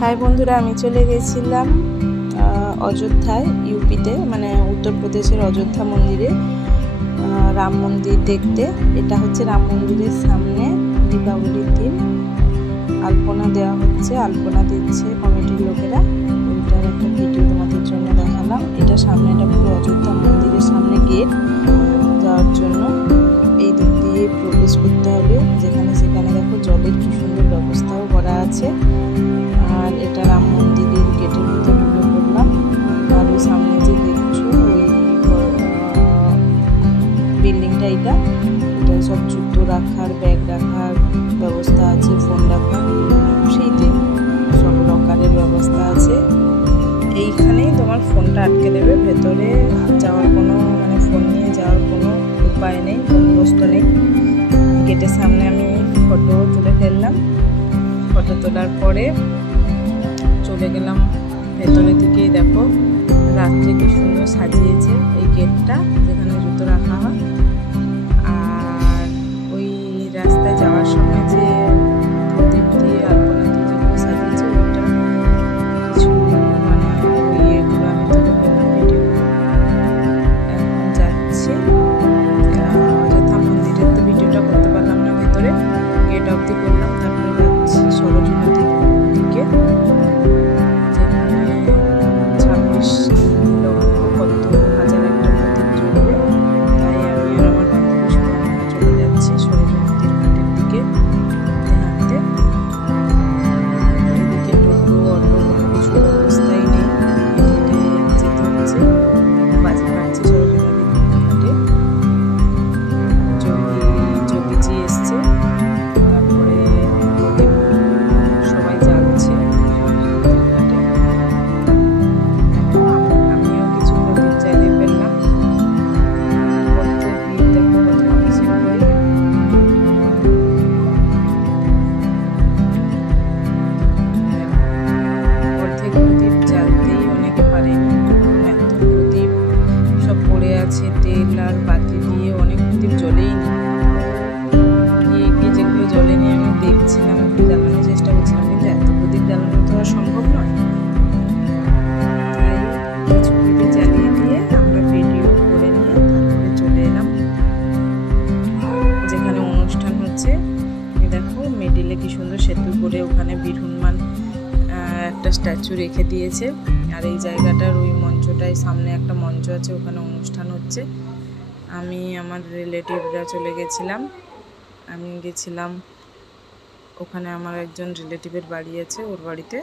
High বন্ধুরা, আমি চলে গেছিলাম অযোধ্যায়, ইউপিতে, মানে উত্তরপ্রদেশের অযোধ্যা মন্দিরে রাম মন্দির দেখতে। এটা হচ্ছে রাম মন্দিরের সামনে দীপাবলির দিন আলপনা দেওয়া হচ্ছে, আলপনা দিচ্ছে কমিটির লোকেরা। ওইটার একটা ভিডিও তোমাদের জন্য দেখালাম। এটা সামনে, এটা পুরো অযোধ্যা মন্দিরের সামনে গেট। যাওয়ার জন্য এই দিক দিয়ে প্রবেশ করতে হবে, যেখানে সেখানে দেখো জলের কি সুন্দর ব্যবস্থাও করা আছে। আর এটা রাম মন্দিরের গেটের ভিতরে ঢুকে পড়লাম। আর ওই সামনে যে দেখছো ওই বিল্ডিংটা, এটা সব জুতো রাখার, ব্যাগ রাখার ব্যবস্থা আছে, ফোন রাখার, ফ্রিতে সব লকারের ব্যবস্থা আছে। এইখানেই তোমার ফোনটা আটকে দেবে, ভেতরে যাওয়ার কোনো ফোন নিয়ে যাওয়ার কোনো উপায় নেই, বন্দোবস্ত নেই। গেটের সামনে আমি ফটো তুলে ফেললাম। ফটো তোলার পরে চলে গেলাম ভেতরের দিকেই। দেখো রাত্রে কি সুন্দর সাজিয়েছে এই গেটটা, যেখানে জুতো রাখা হয়। আর ওই রাস্তায় যাওয়ার সময় যে প্রদীপ দিয়ে, আলপনা দিয়ে যেগুলো সাজিয়েছে, ওইটা কিছু ওই ইয়েগুলো আমি তুলে ফেললাম, ভিডিওগুলো। এখন যাচ্ছি অযোধ্যা মন্দিরের, তো ভিডিওটা করতে পারলাম না, ভেতরে গেট অবধি করলাম। তারপরে যাচ্ছি সরোজ নদীর দিকে, যেখানে 26 লক্ষ কত হাজার একটা প্রদীপ জ্বলবে। তাই আমি আর আমার বান্ধবী সবাই আমরা চলে যাচ্ছি সরোজ নদীর ঘাটের দিকে হাঁটতে হাঁটতে। এদিকে টোটো, অটো কোনো কিছু ব্যবস্থাই নেই, হেঁটে হেঁটে যেতে হচ্ছে। বাজি ফাটছে সরোজ নদীর ঘাটে, যোগীজি এসছে। তারপরে প্রদীপ সবাই জ্বালছে ঘাটে। আমিও কিছু প্রদীপ জ্বালিয়ে ফেললাম। কত ভিড়, দেখো কত মানুষ করে। অর্ধেক প্রদীপ জ্বালতেই অনেকে পারেনি, এত প্রদীপ সব পড়ে আছে। তেল আর বাতি দিয়ে অনেক প্রদীপ জ্বলেই নি। যেগুলো জ্বলেনি আমি দেখছিলাম, একটু জ্বালানোর চেষ্টা করছিলাম, কিন্তু এত প্রদীপ জ্বালানো তো আর সম্ভব নয়। তাই কিছু প্রদীপ জ্বালিয়ে দিয়ে আমরা ভিডিও করে নিয়ে তারপরে চলে এলাম যেখানে অনুষ্ঠান হচ্ছে। দেখো মিডিলে কি সুন্দর সেতু করে ওখানে বীর হনুমান একটা স্ট্যাচু রেখে দিয়েছে। আর এই জায়গাটার ওই মঞ্চটায় সামনে একটা মঞ্চ আছে, ওখানে অনুষ্ঠান হচ্ছে। আমি আমার রিলেটিভরা চলে গেছিলাম। আমি গেছিলাম ওখানে, আমার একজন রিলেটিভের বাড়ি আছে, ওর বাড়িতে।